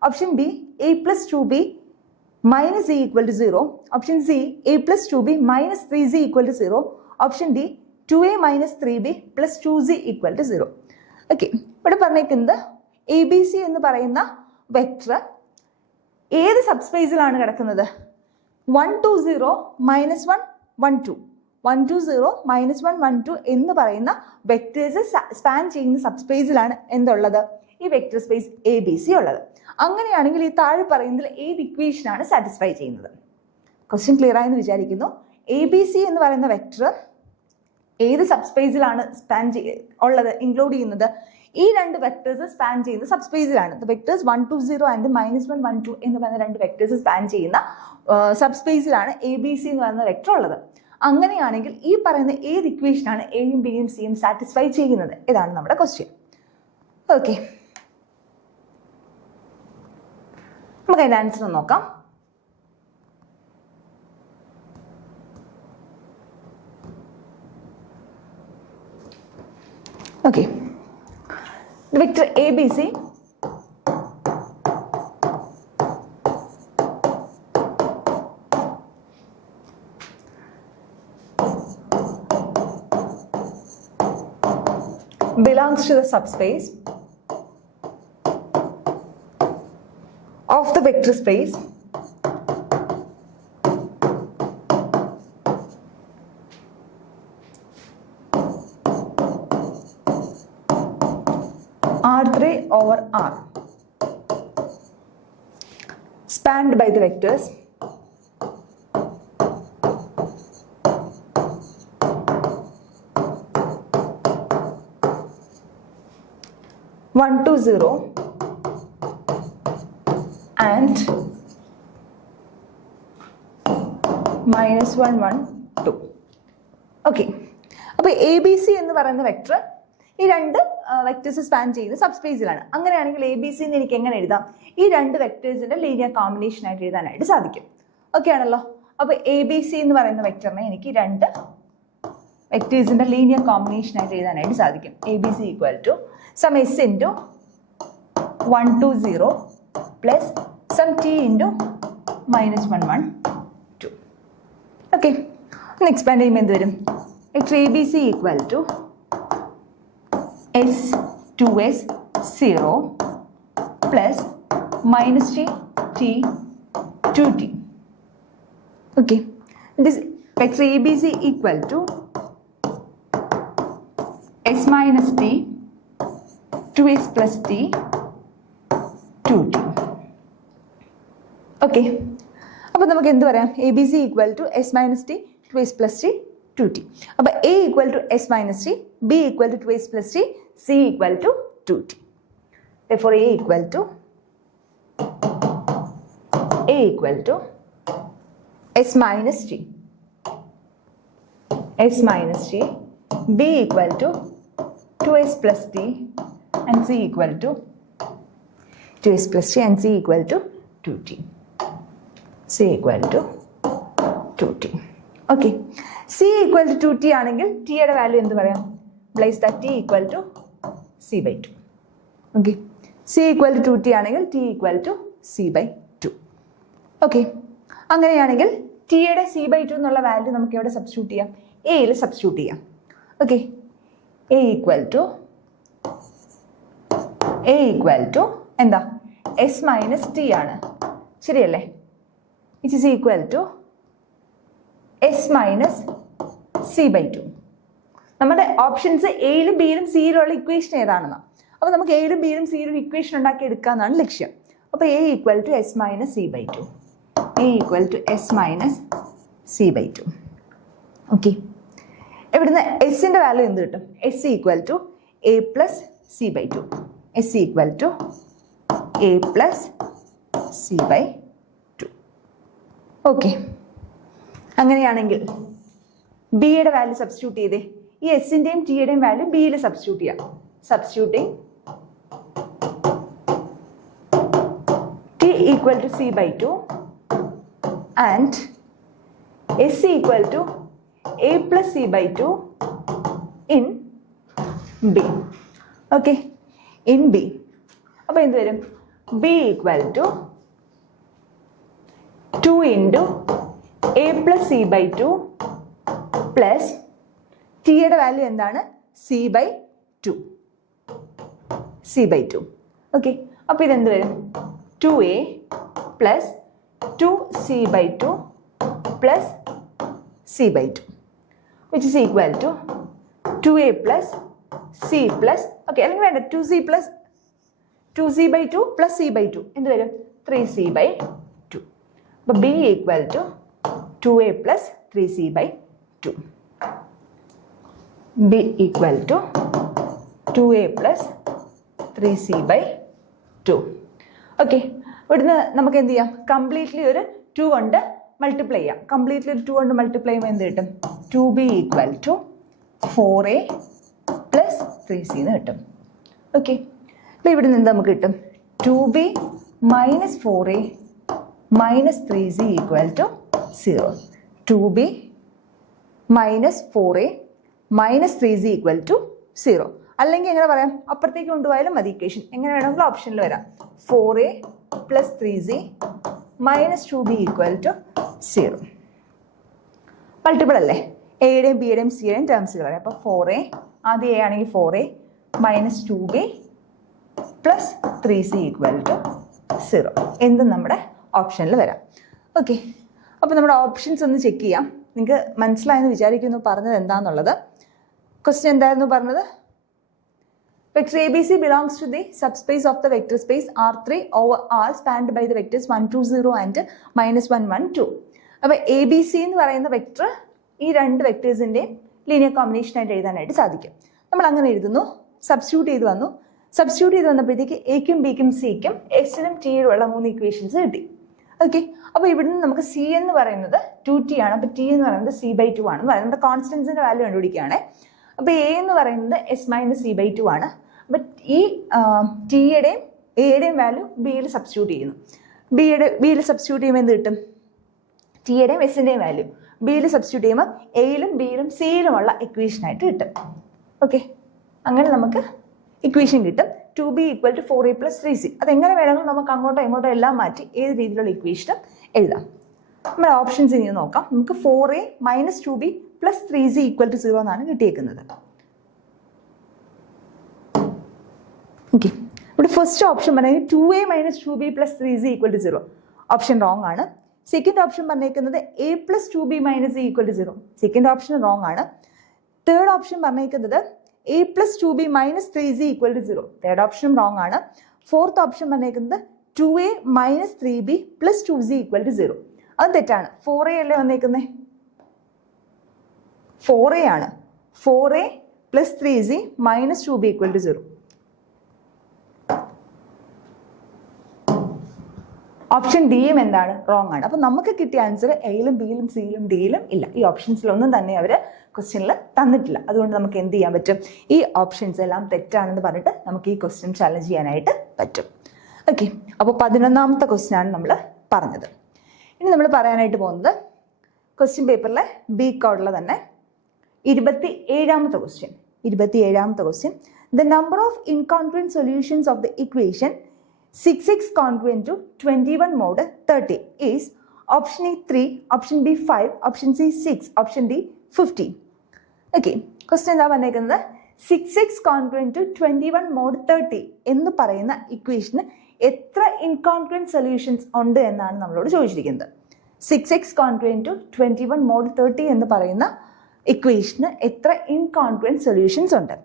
Option B A plus 2B minus A equal to 0. Option C A plus 2B minus 3Z equal to 0. Option D 2A minus 3B plus 2Z equal to 0. Okay, ഇവിടെ പറഞ്ഞേക്കുന്നത് A B C എന്ന് പറയുന്ന vector ഏത് സബ്സ്പേസിലാണ് കിടക്കുന്നത്? 1, 2, 0 -1, 1, 2 1, 2, 0 -1, 1, 2 എന്ന് പറയുന്ന vectors span ചെയ്യുന്ന സബ്സ്പേസിലാണ് എന്തുള്ളത്? ഈ vector space A B C ഉള്ളത്. അങ്ങനെയാണെങ്കിൽ ഈ താഴെ പറയുന്നതിൽ ഏത് ഇക്വേഷനാണ് സാറ്റിസ്ഫൈ ചെയ്യുന്നത്? ക്വസ്റ്റ്യൻ ക്ലിയർ ആയെന്ന് വിചാരിക്കുന്നു. എ ബി സി എന്ന് പറയുന്ന വെക്ടർ ഏത് സബ്സ്പേസിലാണ് ഉള്ളത്, ഇൻക്ലൂഡ് ചെയ്യുന്നത്? ഈ രണ്ട് വെക്ടേഴ്സ് സ്പാൻ ചെയ്യുന്ന സബ്സ്പേസിലാണ്. വെക്ടേഴ്സ് 1, 2, 0 ആൻഡ് -1, 1, 2 എന്ന് പറയുന്ന രണ്ട് വെക്ടേഴ്സ് സ്പാൻ ചെയ്യുന്ന സബ്സ്പേസിലാണ് എ ബി സി എന്ന് പറയുന്ന വെക്ടർ ഉള്ളത്. അങ്ങനെയാണെങ്കിൽ ഈ പറയുന്ന ഏത് ഇക്വേഷനാണ് എയും ബിയും സിയും സാറ്റിസ്ഫൈ ചെയ്യുന്നത്? ഇതാണ് നമ്മുടെ ക്വസ്റ്റ്യൻ. ഓക്കെ, നമുക്ക് അതിൻ്റെ ആൻസർ നോക്കാം. Okay, vector A B C belongs to the subspace of the vector space R3 over R spanned by the vectors 1, 2, 0 and -1, 1, 2. Okay, അപ്പോൾ എ ബി സി എന്ന് പറയുന്ന വെക്ടർ ഈ രണ്ട് വെക്ടേഴ്സ് സ്പാൻ ചെയ്യുന്ന സബ്സ്പേസിലാണ്. അങ്ങനെയാണെങ്കിൽ എ ബി സി എന്ന് എനിക്ക് എങ്ങനെ എഴുതാം? ഈ രണ്ട് വെക്ടേഴ്സിന്റെ ലീനിയർ കോമ്പിനേഷൻ ആയിട്ട് എഴുതാനായിട്ട് സാധിക്കും. ഓക്കെ ആണല്ലോ. അപ്പോൾ എ ബി സി എന്ന് പറയുന്ന വെക്ടറിനെ എനിക്ക് രണ്ട് വെക്ടേഴ്സിന്റെ ലീനിയർ കോമ്പിനേഷൻ ആയിട്ട് എഴുതാനായിട്ട് സാധിക്കും. A B C equal to some S into 1, 2, 0 plus some T into -1, 1, 2. Okay, ഒന്ന് എക്സ്പാൻഡ് ചെയ്യുമ്പോൾ എന്ത് വരും? Vector A B C equal to S 2S 0 plus minus T T 2T. Okay, this vector ABC equal to S minus T 2S plus T 2T. Okay, അപ്പോൾ നമുക്ക് എന്ത് പറയാം? A B C equal to S minus T 2s plus t 2t. അപ്പോൾ A equal to S minus T, B equal to 2s plus t, C equal to 2t. Therefore, A equal to S minus T. S minus T. B equal to 2S plus T and C equal to 2S plus T and C equal to 2t. C equal to 2t. Okay. C equal to 2t ആണെങ്കിൽ T യുടെ value എന്ത് പറയാം? Place that T equal to C by 2. Okay. C equal to 2t ആണെങ്കിൽ T equal to C by 2. Okay. അങ്ങനെയാണെങ്കിൽ T യുടെ C by 2 എന്നുള്ള value നമുക്ക് എവിടെ സബ്സ്റ്റിറ്റ്യൂട്ട് ചെയ്യാം? എയിൽ സബ്സ്റ്റിറ്റ്യൂട്ട് ചെയ്യാം. ഓക്കെ, A equal to എന്താ? S minus T ആണ്. ശരിയല്ലേ? Which is equal to S minus C by 2. നമ്മുടെ ഓപ്ഷൻസ് എയിലും ബിയിലും സിയിലുള്ള ഇക്വേഷൻ ഏതാണെന്ന്. അപ്പോൾ നമുക്ക് എയിലും ബിയിലും സിയിലും ഇക്വേഷൻ ഉണ്ടാക്കി എടുക്കാന്നാണ് ലക്ഷ്യം. അപ്പോൾ A equal to S minus C by 2. A equal to S minus C by 2. Okay, ഇവിടുന്ന് എസിൻ്റെ വാല്യൂ എന്ത് കിട്ടും? S equal to A plus C by 2. S equal to A plus C by 2. Okay, അങ്ങനെയാണെങ്കിൽ ബിയുടെ value substitute ചെയ്തേ. ഈ എസിന്റെയും ടിയുടെയും വാല്യൂ ബിയിൽ സബ്സ്റ്റിറ്റ്യൂട്ട് ചെയ്യാം. Substituting T equal to C by 2 and S equal to A plus C by 2 in B. Okay, in B. അപ്പോൾ എന്ത് വരും? B equal to 2 into A plus C by 2 plus ടിയുടെ വാല്യൂ എന്താണ്? C by 2. C by 2. Okay, അപ്പോൾ ഇതെന്ത് വരും? 2a plus 2c by 2 plus c by 2 which is equal to 2a plus c plus, okay, അല്ലെങ്കിൽ വേണ്ട 2c plus 2c by 2 plus c by 2 എന്ത് വരും? 3c by 2. അപ്പോൾ b equal to 2a plus 3c by 2. b equal to 2a plus 3c by 2. Okay, ഇവിടുന്ന് നമുക്ക് എന്ത് ചെയ്യാം? Completely ഒരു 2 കൊണ്ട് മൾട്ടിപ്ലൈ ചെയ്യാം. കംപ്ലീറ്റ്ലി ഒരു 2 കൊണ്ട് മൾട്ടിപ്ലൈ ചെയ്യുമ്പോൾ എന്ത് കിട്ടും? 2b equal to 4a plus 3c എന്ന് കിട്ടും. ഓക്കെ, അപ്പോൾ ഇവിടെ നിന്ന് നമുക്ക് കിട്ടും 2b minus 4a minus 3c equal to 0. 2b minus 4a minus 3c equal to 0. അല്ലെങ്കിൽ എങ്ങനെ പറയാം? അപ്പുറത്തേക്ക് കൊണ്ടുപോയാലും മതി ഇക്വേഷൻ. എങ്ങനെ വേണമെങ്കിലും ഓപ്ഷനിൽ വരാം. 4a plus 3c minus 2b equal to 0. Multiple അല്ലേ? എയുടെയും ബിയുടെയും സിയുടെയും ടേംസിൽ പറയാം. അപ്പോൾ 4a, ആദ്യം എ ആണെങ്കിൽ 4a minus 2b plus 3c equal to 0 എന്തും നമ്മുടെ ഓപ്ഷനിൽ വരാം. ഓക്കെ, അപ്പോൾ നമ്മുടെ ഓപ്ഷൻസ് ഒന്ന് ചെക്ക് ചെയ്യാം. നിങ്ങൾക്ക് മനസ്സിലായെന്ന് വിചാരിക്കുന്നു പറഞ്ഞത് എന്താണെന്നുള്ളത്. ക്വസ്റ്റ്യൻ എന്തായിരുന്നു പറഞ്ഞത്? Vector ABC belongs to the subspace of the vector space R3 over R spanned by the vectors 1, 2, 0 and -1, 1, 2. അപ്പോൾ എ ബി സി എന്ന് പറയുന്ന വെക്ടർ ഈ രണ്ട് വെക്ടേഴ്സിൻ്റെയും ലീനിയർ കോമ്പിനേഷൻ ആയിട്ട് എഴുതാനായിട്ട് സാധിക്കും. നമ്മൾ അങ്ങനെ എഴുതുന്നു. സബ്സ്റ്റിറ്റ്യൂട്ട് ചെയ്ത് വന്നു. സബ്സ്റ്റിറ്റ്യൂട്ട് ചെയ്ത് വന്നപ്പോഴത്തേക്ക് എക്കും ബിക്കും സിക്കും എക്സിനും ടിയിലും ഉള്ള 3 ഇക്വേഷൻസ് കിട്ടി. ഓക്കെ, അപ്പോൾ ഇവിടുന്ന് നമുക്ക് സി എന്ന് പറയുന്നത് 2t ആണ്. അപ്പോൾ ടി എന്ന് പറയുന്നത് c ബൈ 2 ആണ്. നമ്മുടെ കോൺസ്റ്റൻസിൻ്റെ വാല്യൂ കണ്ടുപിടിക്കുകയാണ്. അപ്പോൾ എ എന്ന് പറയുന്നത് എസ് മൈനസ് സി ബൈ 2 ആണ്. അപ്പം ഈ ടിയുടെയും എയുടെയും വാല്യൂ ബിയിൽ സബ്സ്റ്റിറ്റ്യൂട്ട് ചെയ്യുന്നു. ബിയിൽ സബ്സ്റ്റിറ്റ്യൂട്ട് ചെയ്യുമ്പോൾ എന്ത് കിട്ടും? ടിയുടെയും എസിൻ്റെയും വാല്യൂ ബിയിൽ സബ്സ്റ്റിറ്റ്യൂട്ട് ചെയ്യുമ്പോൾ എയിലും ബിയിലും സിയിലുമുള്ള ഇക്വേഷനായിട്ട് കിട്ടും. ഓക്കെ, അങ്ങനെ നമുക്ക് ഇക്വേഷൻ കിട്ടും. 2b equal to 4a plus 3c. അതെങ്ങനെ വേണമെങ്കിലും നമുക്ക് അങ്ങോട്ടോ ഇങ്ങോട്ടോ എല്ലാം മാറ്റി ഏത് രീതിയിലുള്ള ഇക്വേഷനും എഴുതാം. നമ്മുടെ ഓപ്ഷൻസ് ഇനി നോക്കാം. നമുക്ക് 4a minus 2b plus 3c equal to 0 എന്നാണ് കിട്ടിയേക്കുന്നത്. ഓക്കെ, ഇവിടെ ഫസ്റ്റ് ഓപ്ഷൻ പറഞ്ഞാൽ 2a minus 2b plus 3c equal to 0. Option wrong ആണ്. സെക്കൻഡ് ഓപ്ഷൻ പറഞ്ഞേക്കുന്നത് a plus 2b minus c equal to 0. Second option wrong ആണ്. Third option പറഞ്ഞേക്കുന്നത് a plus 2b minus 3c equal to 0. Third option wrong ആണ്. Fourth option പറഞ്ഞേക്കുന്നത് 2a minus 3b plus 2c equal to 0. അത് തെറ്റാണ്. 4a അല്ലേ വന്നേക്കുന്നത്? 4a ആണ്. 4a plus 3c minus 2b equal to 0. Option ഡിയും എന്താണ്? റോങ് ആണ്. അപ്പോൾ നമുക്ക് കിട്ടിയ ആൻസർ എയിലും ബിയിലും സിയിലും ഡിയിലും ഇല്ല. ഈ ഓപ്ഷൻസിലൊന്നും തന്നെ അവർ ക്വസ്റ്റ്യനിൽ തന്നിട്ടില്ല. അതുകൊണ്ട് നമുക്ക് എന്ത് ചെയ്യാൻ പറ്റും? ഈ ഓപ്ഷൻസ് എല്ലാം തെറ്റാണെന്ന് പറഞ്ഞിട്ട് നമുക്ക് ഈ ക്വസ്റ്റ്യൻ ചാലഞ്ച് ചെയ്യാനായിട്ട് പറ്റും. ഓക്കെ, അപ്പോൾ 11ാമത്തെ ക്വസ്റ്റ്യൻ ആണ് നമ്മൾ പറഞ്ഞത്. ഇനി നമ്മൾ പറയാനായിട്ട് പോകുന്നത് ക്വസ്റ്റ്യൻ പേപ്പറിലെ ബി കോഡിലെ തന്നെ 27ാമത്തെ ക്വസ്റ്റ്യൻ. 27ാമത്തെ question, the number of incongruent solutions of the equation 6x congruent to 21 mod 30 is option A 3, option B 5, option C 6, option D 15. Okay, question എന്താ പറഞ്ഞേക്കുന്നത്? 6x congruent to 21 mod 30 എന്ന് പറയുന്ന ഇക്വേഷന് എത്ര ഇൻകോൺഗ്രുവന്റ് solutions ഉണ്ട് എന്നാണ് നമ്മളോട് ചോദിച്ചിരിക്കുന്നത്. 6x congruent to 21 mod 30 എന്ന് പറയുന്ന ഇക്വേഷന് എത്ര ഇൻകോൺഗ്രുവന്റ് സൊല്യൂഷൻസ് ഉണ്ട്?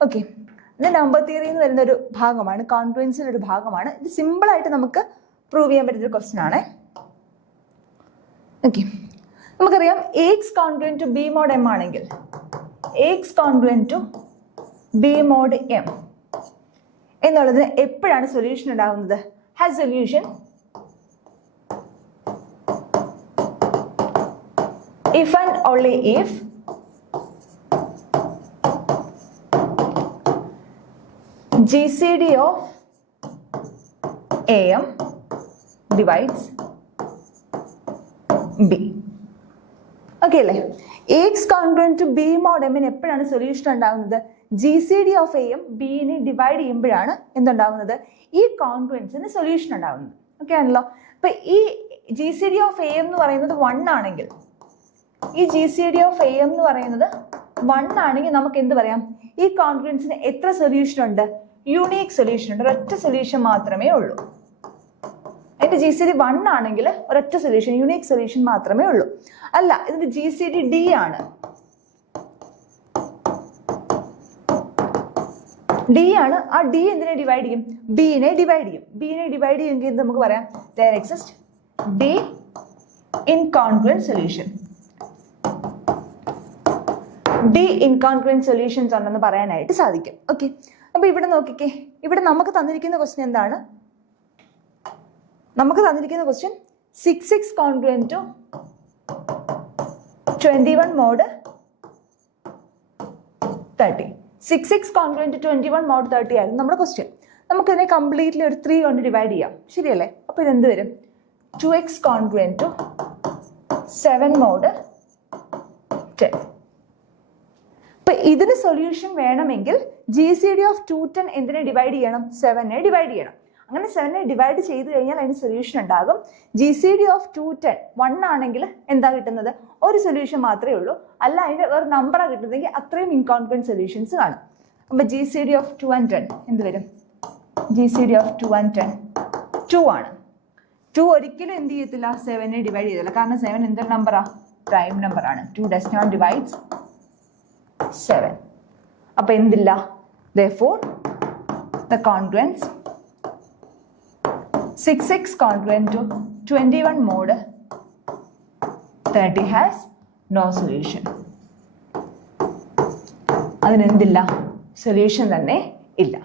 ഓക്കെ, ഇത് നമ്പർ തിയറി എന്ന് വരുന്ന ഒരു ഭാഗമാണ്, കോൺഗ്രുവൻസിൻ്റെ ഒരു ഭാഗമാണ്. ഇത് സിമ്പിളായിട്ട് നമുക്ക് പ്രൂവ് ചെയ്യാൻ പറ്റുന്ന ഒരു ക്വസ്റ്റ്യൻ ആണ്. ഓക്കെ, നമുക്കറിയാം AX congruent to B mod M ആണെങ്കിൽ AX congruent to B mod M എന്നുള്ളതിന് എപ്പോഴാണ് സൊല്യൂഷൻ ഉണ്ടാകുന്നത്? Has solution if and only if GCD of AM divides B. Okay അല്ലേ? AX congruent to B mod M ന് എപ്പോഴാണ് solution ഉണ്ടാകുന്നത്? GCD of എയും ബിനെ divide ചെയ്യുമ്പോഴാണ് എന്തുണ്ടാകുന്നത്? ഈ കോൺഗ്രുവൻസിന് സൊല്യൂഷൻ ഉണ്ടാകുന്നത്. ഓക്കെ ആണല്ലോ? അപ്പൊ ഈ GCD ഓഫ് എ എന്ന് പറയുന്നത് 1 ആണെങ്കിൽ, ഈ GCD ഓഫ് എ എന്ന് പറയുന്നത് 1 ആണെങ്കിൽ നമുക്ക് എന്ത് പറയാം? ഈ കോൺഗ്രുവൻസിന് എത്ര സൊല്യൂഷൻ ഉണ്ട്? യൂണീക് സൊല്യൂഷൻ ഉണ്ട്. ഒരൊറ്റ സൊല്യൂഷൻ മാത്രമേ ഉള്ളൂ. അതിന്റെ GCD 1 ആണെങ്കിൽ ഒരൊറ്റ സൊല്യൂഷൻ, യൂണീക് സൊല്യൂഷൻ മാത്രമേ ഉള്ളൂ. അല്ല, ഇതിന്റെ GCD D ആണ്. D ആണ്. ആ D എന്തിനെ ഡിവൈഡ് ചെയ്യും? ബിനെ ഡിവൈഡ് ചെയ്യും. ബിനെ ഡിവൈഡ് ചെയ്യുമെങ്കിൽ നമുക്ക് പറയാം there exists D incongruent solution. D incongruent solutions ഉണ്ടെന്ന് പറയാനായിട്ട് സാധിക്കും. ഓക്കെ, അപ്പൊ ഇവിടെ നോക്കിക്കേ, ഇവിടെ നമുക്ക് തന്നിരിക്കുന്ന ക്വസ്റ്റ്യൻ എന്താണ്? നമുക്ക് തന്നിരിക്കുന്ന question 6x congruent to 21 mod 30. 6x congruent to 21 mod 30 ആയിരുന്നു നമ്മുടെ ക്വസ്റ്റ്യൻ. നമുക്കിതിനെ കംപ്ലീറ്റ്ലി ഒരു 3 കൊണ്ട് ഡിവൈഡ് ചെയ്യാം. ശരിയല്ലേ? അപ്പൊ ഇതെന്ത് വരും? 2x congruent to 7 mod 10. അപ്പൊ ഇതിന് സൊല്യൂഷൻ വേണമെങ്കിൽ GCD ഓഫ് 210 എന്തിനെ ഡിവൈഡ് ചെയ്യണം? 7നെ ഡിവൈഡ് ചെയ്യണം. അങ്ങനെ 7നെ ഡിവൈഡ് ചെയ്ത് കഴിഞ്ഞാൽ അതിന് സൊല്യൂഷൻ ഉണ്ടാകും. GCD ഓഫ് 210 1 ആണെങ്കിൽ എന്താ കിട്ടുന്നത്? ഒരു സൊല്യൂഷൻ മാത്രമേ ഉള്ളൂ. അല്ല, അതിന്റെ ഒരു നമ്പറാണ് കിട്ടുന്നതെങ്കിൽ അത്രയും ഇൻകോൺഗ്രന്റ് സൊല്യൂഷൻസ് കാണും. അപ്പൊ GCD ഓഫ് 2 and 10 എന്ത് വരും? GCD ഓഫ് 2 and 10 2 ആണ്. 2 ഒരിക്കലും എന്ത് ചെയ്യത്തില്ല? 7നെ ഡിവൈഡ് ചെയ്തില്ല. കാരണം 7 എന്തൊരു നമ്പറാ? പ്രൈം നമ്പർ ആണ്. 2 does not divide 7. അപ്പൊ എന്തില്ല? Therefore the congruence 6x congruent to 21 mod 30 has no solution. അതിനെന്തില്ല? Solution തന്നെ ഇല്ല.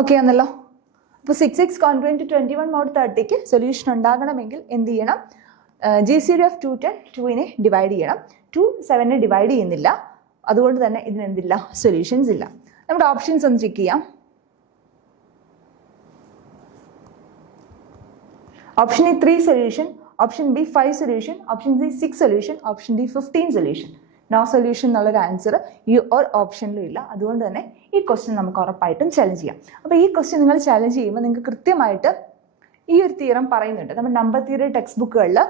ഓക്കെ ആണല്ലോ? അപ്പോൾ 6x congruent to 21 mod 30ക്ക് solution ഉണ്ടാകണമെങ്കിൽ എന്ത് ചെയ്യണം? GCD ഓഫ് 210 2നെ ഡിവൈഡ് ചെയ്യണം. 2 7നെ ഡിവൈഡ് ചെയ്യുന്നില്ല. അതുകൊണ്ട് തന്നെ ഇതിനെന്തില്ല? സൊല്യൂഷൻസ് ഇല്ല. നമ്മുടെ ഓപ്ഷൻസ് ഒന്ന് ചെക്ക് ചെയ്യാം. Option A 3 solution, option B 5 solution, option C 6 solution, option D 15 solution. No solution എന്നുള്ളൊരു ആൻസർ ഈ ഒരു ഓപ്ഷനിലും ഇല്ല. അതുകൊണ്ട് തന്നെ ഈ ക്വസ്റ്റ്യൻ നമുക്ക് ഉറപ്പായിട്ടും ചലഞ്ച് ചെയ്യാം. അപ്പോൾ ഈ ക്വസ്റ്റ്യൻ നിങ്ങൾ ചലഞ്ച് ചെയ്യുമ്പോൾ നിങ്ങൾക്ക് കൃത്യമായിട്ട് ഈ ഒരു തിയറം പറയുന്നുണ്ട്. നമ്മുടെ നമ്പർ തിയറി ടെക്സ്റ്റ് ബുക്കുകളിൽ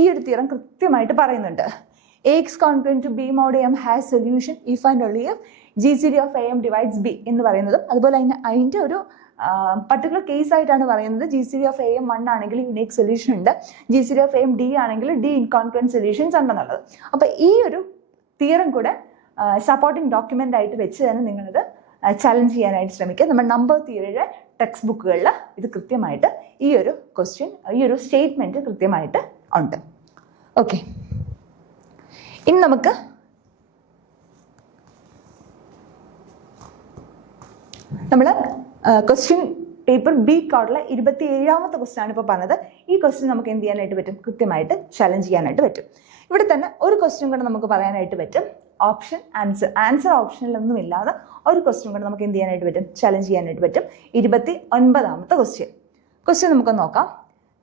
ഈ ഒരു തിയറം കൃത്യമായിട്ട് പറയുന്നുണ്ട്. AX congruent to B mod M has solution if and only if GCD of AM divides B എന്ന് പറയുന്നതും അതുപോലെ അതിൻ്റെ ഒരു പർട്ടിക്കുലർ കേസ് ആയിട്ടാണ് പറയുന്നത്. GCD ഓഫ് AM 1 ആണെങ്കിൽ യുണീക് സൊല്യൂഷൻ ഉണ്ട്, GCD ഓഫ് AM D ആണെങ്കിൽ D ഇൻകോൺഗ്രന്റ് സൊല്യൂഷൻസ് ഉണ്ടെന്നുള്ളത്. അപ്പോൾ ഈ ഒരു തിയറം കൂടെ സപ്പോർട്ടിംഗ് ഡോക്യുമെന്റ് ആയിട്ട് വെച്ച് തന്നെ നിങ്ങളത് ചലഞ്ച് ചെയ്യാനായിട്ട് ശ്രമിക്കുക. നമ്മൾ നമ്പർ തിയറിയുടെ ടെക്സ്റ്റ് ബുക്കുകളിൽ ഇത് കൃത്യമായിട്ട് ഈ ഒരു ക്വസ്റ്റ്യൻ, ഈ ഒരു സ്റ്റേറ്റ്മെന്റ് കൃത്യമായിട്ട് ഉണ്ട്. ഓക്കെ, ഇനി നമുക്ക് നമ്മൾ ക്വസ്റ്റ്യൻ പേപ്പർ ബി കോഡിലെ 27ാമത്തെ ക്വസ്റ്റ്യൻ ആണ് ഇപ്പോൾ പറഞ്ഞത്. ഈ ക്വസ്റ്റ്യൻ നമുക്ക് എന്ത് ചെയ്യാനായിട്ട് പറ്റും? കൃത്യമായിട്ട് ചലഞ്ച് ചെയ്യാനായിട്ട് പറ്റും. ഇവിടെ തന്നെ ഒരു ക്വസ്റ്റ്യൻ കൂടെ നമുക്ക് പറയാനായിട്ട് പറ്റും. ഓപ്ഷൻ ആൻസർ ഓപ്ഷനിലൊന്നും ഇല്ലാതെ ഒരു ക്വസ്റ്റ്യൻ കൂടെ നമുക്ക് എന്ത് ചെയ്യാനായിട്ട് പറ്റും? ചലഞ്ച് ചെയ്യാനായിട്ട് പറ്റും. 29ാമത്തെ ക്വസ്റ്റ്യൻ നമുക്ക് നോക്കാം.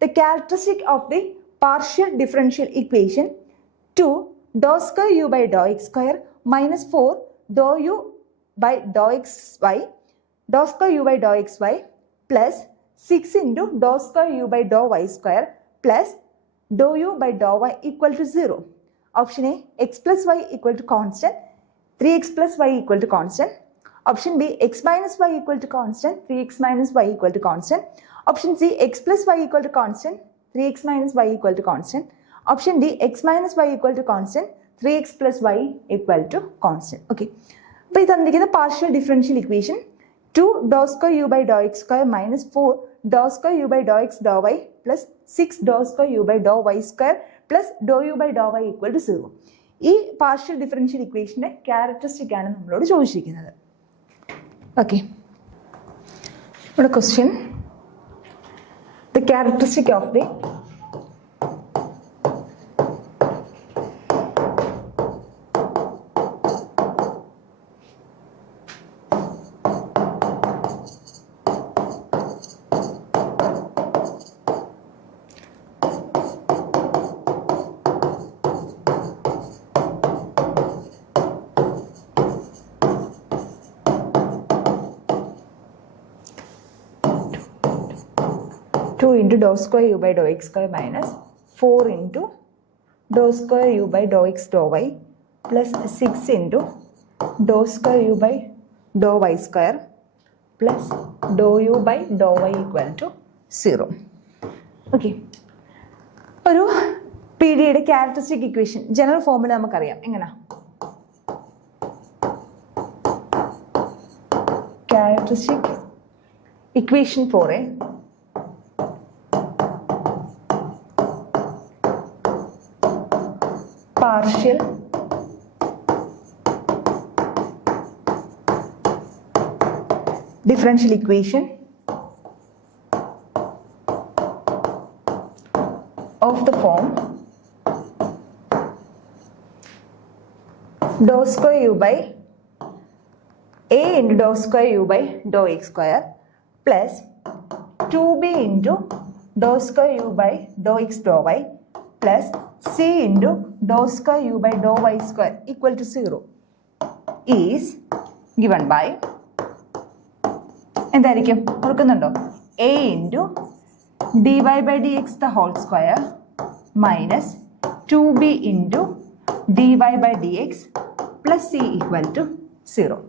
The characteristic of the partial differential equation 2 dou square u by dou x square minus 4 dou u by dou xy dou square u by dou xy plus 6 into dou square u by dou y square plus dou u by dou y equal to 0. Option A, x plus y equal to constant, 3x plus y equal to constant. Option B, x minus y equal to constant, 3x minus y equal to constant. Option C, x plus y equal to constant, 3x minus y equal to constant. Option D, x minus y equal to constant, 3x plus y equal to constant. Okay. അപ്പോൾ ഇത് തന്നിരിക്കുന്ന partial differential equation 2 dou square u by dou x square minus 4 dou square u by dou x dou y plus 6 dou square u by dou y square plus dou u by dou y equal to 0. ഈ partial differential ഇക്വേഷൻ്റെ characteristic ആണ് നമ്മളോട് ചോദിച്ചിരിക്കുന്നത്. Okay, ഇവിടെ question the characteristic of the 2 into dou square u by dou x square minus 4 into dou square u by dou x dou y plus 6 into dou square u by dou y square plus dou u by dou y equal to 0. Okay, ഒരു P ഡിയുടെ characteristic equation general ഫോമിൽ നമുക്കറിയാം. എങ്ങനെ? Characteristic equation for a partial differential equation of the form dou square u by a into dou square u by dou x square plus 2b into dou square u by dou x dou y plus c into dou square u by dou y square equal to 0 is given by എന്തായിരിക്കും? ഓർക്കുന്നുണ്ടോ? a into dy by dx the whole square minus 2b into dy by dx plus c equal to 0.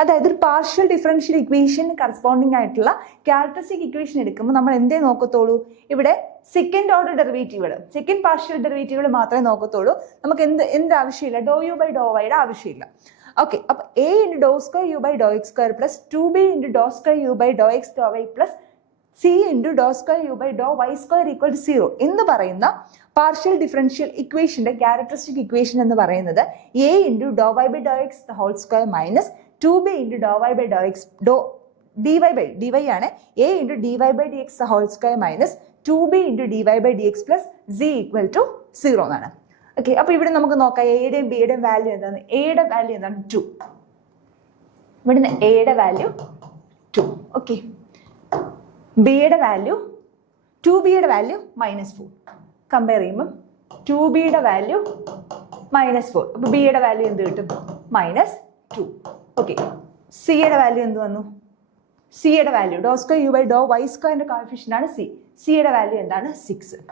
അതായത് ഒരു partial differential equation corresponding ആയിട്ടുള്ള characteristic equation എടുക്കുമ്പോൾ നമ്മൾ എന്തേ നോക്കത്തുള്ളൂ? ഇവിടെ second order ഡെറിവേറ്റീവുകൾ, സെക്കൻഡ് പാർഷ്യൽ ഡെറിവേറ്റീവുകൾ മാത്രമേ നോക്കത്തുള്ളൂ. നമുക്ക് എന്ത് ആവശ്യമില്ല? ഡോ യു ബൈ ഡോ വൈയുടെ ആവശ്യമില്ല. ഓക്കെ, അപ്പൊ a into dou square u by dou x square plus 2b into dou square u by dou x dou y plus c into dou square u by dou y square equal to 0 എന്ന് പറയുന്ന partial differential ഇക്വേഷന്റെ characteristic equation എന്ന് പറയുന്നത് a into dou y by dou x the whole square minus 2b into dou y by dou x dy by dy ആണ് a into dy by dx the whole square minus 2b into dy by dx plus z equal to 0 എന്നാണ്. Okay, അപ്പൊ ഇവിടെ നമുക്ക് നോക്കാം എയുടെയും ബിയുടെയും value എന്താണ്? എയുടെ value എന്താണ്? 2. ഇവിടുന്ന് എയുടെ വാല്യൂ 2. ഓക്കെ, ബിയുടെ വാല്യൂ 2bയുടെ വാല്യൂ -4. കമ്പയർ ചെയ്യുമ്പോൾ 2bയുടെ വാല്യൂ -4. അപ്പൊ ബിയുടെ വാല്യൂ എന്ത് കിട്ടും? -2. ഓക്കെ, സിയുടെ വാല്യൂ എന്ത് വന്നു? സിയുടെ വാല്യൂ ഡോ സ്ക്വയർ യു ബൈ ഡോ വൈ സ്ക്വയറിന്റെ കോഎഫിഷ്യന്റ് ആണ് സി. സിയുടെ വാല്യൂ എന്താണ്? 6.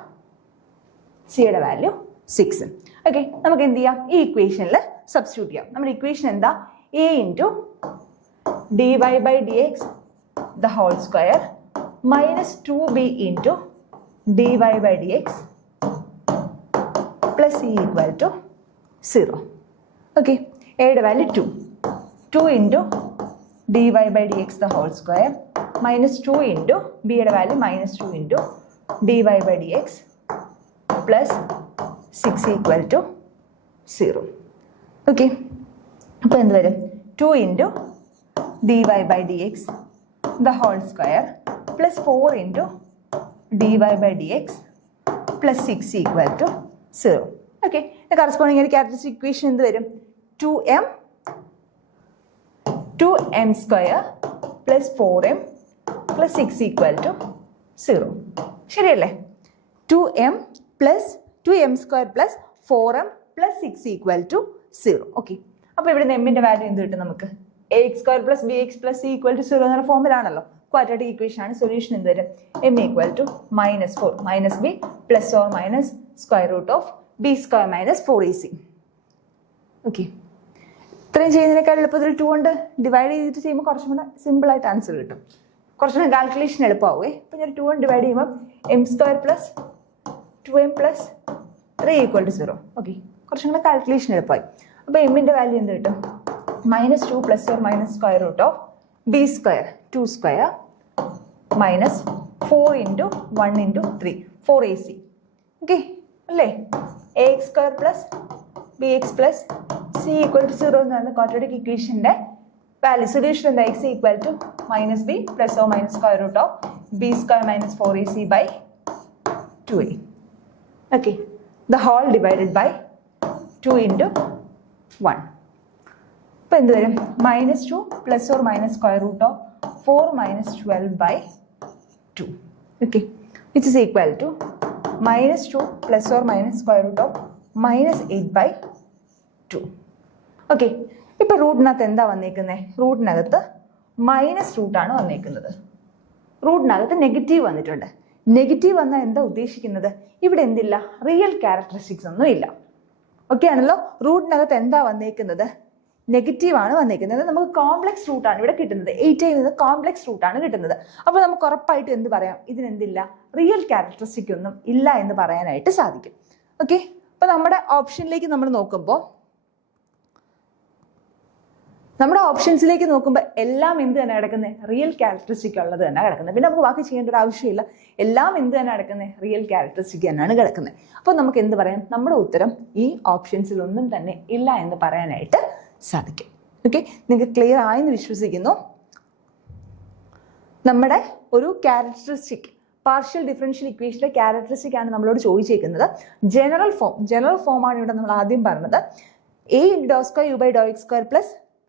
സിയുടെ വാല്യൂ 6. ഓക്കെ, നമുക്ക് എന്ത് ചെയ്യാം? ഈ ഇക്വേഷനിൽ സബ്സ്റ്റിറ്റ്യൂട്ട് ചെയ്യാം. നമ്മുടെ ഇക്വേഷൻ എന്താ? a into dy by dx the whole square minus 2b into dy by dx plus c equal to 0. Okay, എയുടെ value 2. 2 into dy by dx the whole square minus 2 into bയുടെ value -2 into dy by dx plus 6 equal to 0. Okay, അപ്പോൾ എന്ത് വരും? 2 into dy by dx the whole square plus 4 into dy by dx plus 6 equal to 0. Okay, corresponding ആയിട്ട് characteristic equation എന്ത് വരും? 2m square plus 4m plus 6 equal to 0. ശരിയല്ലേ? 2m square plus 4m plus 6 equal to 0. Okay, അപ്പൊ ഇവിടെ എമ്മിന്റെ value എന്ത് കിട്ടും നമുക്ക്? ax square plus bx plus c equal to 0 എന്ന ഫോമിലാണല്ലോ. ക്വാഡ്രാറ്റിക് ഇക്വേഷൻ ആണ്. സൊല്യൂഷൻ എന്ത് വരും? m equal to -4 minus b plus or minus square root of b square minus 4ac. Okay, ഇത്രയും ചെയ്യുന്നതിനേക്കാൾ എളുപ്പത്തിൽ 2 കൊണ്ട് ഡിവൈഡ് ചെയ്തിട്ട് ചെയ്യുമ്പോൾ കുറച്ചും കൂടെ സിമ്പിൾ ആയിട്ട് ആൻസർ കിട്ടും. കുറച്ചും കൂടെ കാൽക്കുലേഷൻ എളുപ്പമാവേ. ഇപ്പം ഞാൻ 2 കൊണ്ട് ഡിവൈഡ് ചെയ്യുമ്പോൾ m square plus 2m plus 3 equal to 0. Okay, കുറച്ചും കൂടെ കാൽക്കുലേഷൻ എളുപ്പമായി. അപ്പോൾ എമ്മിൻ്റെ വാല്യൂ എന്ത് കിട്ടും? -2 plus or minus square root of b square 2 square minus 4 into 1 into 3 4ac. Okay അല്ലേ? ax square plus bx plus c equal to 0 എന്ന് പറയുന്ന ക്വാഡ്രാറ്റിക് ഇക്വേഷന്റെ വാല്യൂ സൊല്യൂഷൻ എന്താ? x equal to -b plus or minus square root of b square minus 4ac by 2a. Okay, the whole divided by 2 into 1. അപ്പോൾ എന്ത് വരും? -2 plus or minus square root of 4 minus 12 by 2. Okay, which is equal to -2 plus or minus square root of -8 by 2. Okay, ഇപ്പൊ റൂട്ടിനകത്ത് എന്താ വന്നേക്കുന്നത്? റൂട്ടിനകത്ത് minus റൂട്ടാണ് വന്നേക്കുന്നത്. റൂട്ടിനകത്ത് negative വന്നിട്ടുണ്ട്. Negative വന്നാൽ എന്താ ഉദ്ദേശിക്കുന്നത്? ഇവിടെ എന്തില്ല? റിയൽ ക്യാരക്ടറിസ്റ്റിക്സ് ഒന്നും ഇല്ല. ഓക്കെ ആണല്ലോ? റൂട്ടിനകത്ത് എന്താ വന്നേക്കുന്നത്? നെഗറ്റീവ് ആണ് വന്നേക്കുന്നത്. നമുക്ക് കോംപ്ലക്സ് റൂട്ടാണ് ഇവിടെ കിട്ടുന്നത്. 8 നിന്ന് കോംപ്ലക്സ് റൂട്ടാണ് കിട്ടുന്നത്. അപ്പോൾ നമുക്ക് ഉറപ്പായിട്ട് എന്ത് പറയാം? ഇതിനെന്തില്ല? റിയൽ ക്യാരക്ടറിസ്റ്റിക് ഒന്നും ഇല്ല എന്ന് പറയാനായിട്ട് സാധിക്കും. ഓക്കെ, അപ്പൊ നമ്മുടെ ഓപ്ഷനിലേക്ക് നമ്മൾ നോക്കുമ്പോൾ, നമ്മുടെ ഓപ്ഷൻസിലേക്ക് നോക്കുമ്പോൾ എല്ലാം എന്ത് തന്നെ കിടക്കുന്നത്? റിയൽ ക്യാരക്ടറിസ്റ്റിക് ഉള്ളത് തന്നെ കിടക്കുന്നത്. പിന്നെ നമുക്ക് ബാക്കി ചെയ്യേണ്ട ഒരു ആവശ്യമില്ല. എല്ലാം എന്ത് തന്നെ കിടക്കുന്നത്? റിയൽ ക്യാരക്ടറിസ്റ്റിക് തന്നെയാണ് കിടക്കുന്നത്. അപ്പോൾ നമുക്ക് എന്ത് പറയാം? നമ്മുടെ ഉത്തരം ഈ ഓപ്ഷൻസിലൊന്നും തന്നെ ഇല്ല എന്ന് പറയാനായിട്ട് സാധിക്കും. ഓക്കെ, നിങ്ങൾക്ക് ക്ലിയർ ആയെന്ന് വിശ്വസിക്കുന്നു. നമ്മുടെ ഒരു ക്യാരക്ടറിസ്റ്റിക് പാർഷ്യൽ ഡിഫറൻഷ്യൽ ഇക്വേഷന്റെ ക്യാരക്ടറിസ്റ്റിക് ആണ് നമ്മളോട് ചോദിച്ചേക്കുന്നത്. ജനറൽ ഫോം ആണ് ഇവിടെ നമ്മൾ ആദ്യം പറഞ്ഞത്. a × dou square u by dou x square plus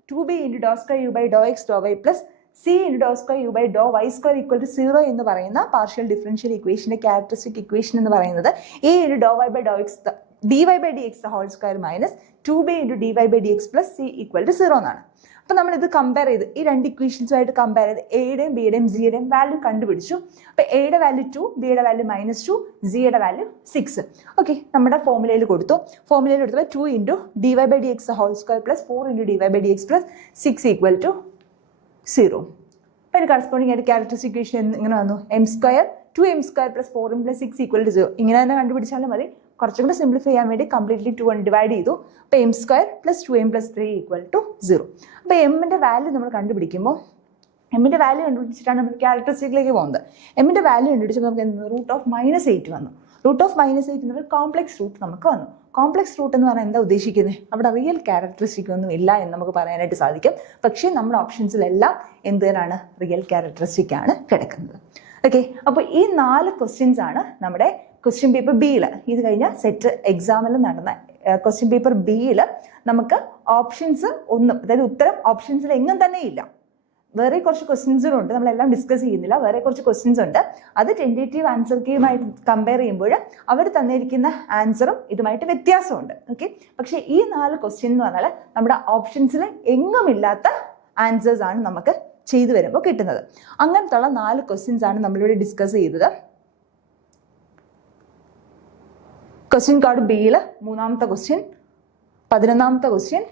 2b × dou square u by dou x dou y plus c × dou square u by dou y square equal to 0 എന്ന് പറയുന്ന partial differential ഇക്വേഷന്റെ characteristic equation എന്ന് പറയുന്നത് a × dou y by dou x dy by dx the whole square minus 2b × dy by dx plus c equal to 0 എന്നാണ്. അപ്പോൾ നമ്മൾ ഇത് compare ചെയ്ത് ഈ രണ്ട് ഇക്വേഷൻസുമായിട്ട് കമ്പയർ ചെയ്ത് എയുടെയും ബിയുടെയും ജിയുടെയും വാല്യൂ കണ്ടുപിടിച്ചു. അപ്പോൾ എയുടെ വാല്യൂ 2, ബിയുടെ വാല്യൂ -2, ജിയുടെ വാല്യൂ 6. ഓക്കെ, നമ്മുടെ ഫോർമുലയിൽ കൊടുത്തു. ഫോർമുലയിൽ കൊടുത്തപ്പോൾ 2 × dy by dx whole square plus 4 × dy by dx plus 6 equal to 0. അപ്പോൾ അതിന് കറസ്പോണ്ടിങ് ആയിട്ട് ക്യാരക്ടറിസ്റ്റിക് ഇക്വേഷൻ ഇങ്ങനെ വന്നു. m² 2m² plus 4m plus 6 equal to 0. ഇങ്ങനെ തന്നെ കണ്ടുപിടിച്ചാലും മതി. കുറച്ചും കൂടെ സിംപ്ലിഫൈ ചെയ്യാൻ വേണ്ടി കംപ്ലീറ്റ്ലി 2 കൊണ്ട് ഡിവൈഡ് ചെയ്തു. അപ്പോൾ m² plus 2m plus 3 equal to 0. അപ്പോൾ എമ്മിൻ്റെ വാല്യൂ നമ്മൾ കണ്ടുപിടിക്കുമ്പോൾ, എമ്മിൻ്റെ വാല്യൂ കണ്ടുപിടിച്ചിട്ടാണ് നമ്മൾ ക്യാരക്ടറിസ്റ്റിക്കിലേക്ക് പോകുന്നത്. എമ്മിൻ്റെ വാല്യൂ കണ്ടുപിടിച്ചപ്പോൾ നമുക്ക് എന്ത് റൂട്ട് ഓഫ് -8 വന്നു. റൂട്ട് ഓഫ് -8 എന്നൊരു കോംപ്ലക്സ് റൂട്ട് നമുക്ക് വന്നു. കോംപ്ലക്സ് റൂട്ട് എന്ന് പറഞ്ഞാൽ എന്താ ഉദ്ദേശിക്കുന്നത്? അവിടെ റിയൽ ക്യാരക്ടറിസ്റ്റിക് ഒന്നും ഇല്ല എന്ന് നമുക്ക് പറയാനായിട്ട് സാധിക്കും. പക്ഷേ നമ്മുടെ ഓപ്ഷൻസിലെല്ലാം എന്ത് തന്നെയാണ്? റിയൽ ക്യാരക്ടറിസ്റ്റിക് ആണ് കിടക്കുന്നത്. ഓക്കെ, അപ്പോൾ ഈ 4 ക്വസ്റ്റ്യൻസ് ആണ് നമ്മുടെ ക്വസ്റ്റ്യൻ പേപ്പർ ബിയിൽ, ഇത് കഴിഞ്ഞ സെറ്റ് എക്സാമിൽ നടന്ന ക്വസ്റ്റ്യൻ പേപ്പർ ബിയിൽ നമുക്ക് ഓപ്ഷൻസ് ഒന്നും, അതായത് ഉത്തരം ഓപ്ഷൻസിൽ എങ്ങും തന്നെ ഇല്ല. വേറെ കുറച്ച് ക്വസ്റ്റ്യൻസും ഉണ്ട്, നമ്മളെല്ലാം ഡിസ്കസ് ചെയ്യുന്നില്ല. വേറെ കുറച്ച് ക്വസ്റ്റ്യൻസ് ഉണ്ട്. അത് ടെൻറ്റേറ്റീവ് ആൻസർ കീയുമായിട്ട് കമ്പയർ ചെയ്യുമ്പോൾ അവർ തന്നിരിക്കുന്ന ആൻസറും ഇതുമായിട്ട് വ്യത്യാസമുണ്ട്. ഓക്കെ, പക്ഷേ ഈ 4 ക്വസ്റ്റ്യൻ എന്ന് പറഞ്ഞാൽ നമ്മുടെ ഓപ്ഷൻസിൽ എങ്ങുമില്ലാത്ത ആൻസേഴ്സ് ആണ് നമുക്ക് ചെയ്തു വരുമ്പോൾ കിട്ടുന്നത്. അങ്ങനത്തെ 4 ക്വസ്റ്റ്യൻസ് ആണ് നമ്മളിവിടെ ഡിസ്കസ് ചെയ്തത്. ക്വസ്റ്റ്യൻ കാർഡ് ബിയിൽ 3ാമത്തെ ക്വസ്റ്റ്യൻ, 11ാമത്തെ ക്വസ്റ്റ്യൻ,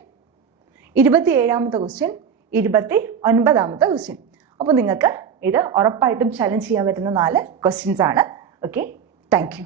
27ാമത്തെ ക്വസ്റ്റ്യൻ, 29ാമത്തെ ക്വസ്റ്റ്യൻ. അപ്പോൾ നിങ്ങൾക്ക് ഇത് ഉറപ്പായിട്ടും ചലഞ്ച് ചെയ്യാൻ പറ്റുന്ന 4 ക്വസ്റ്റ്യൻസ് ആണ്. Okay, thank you.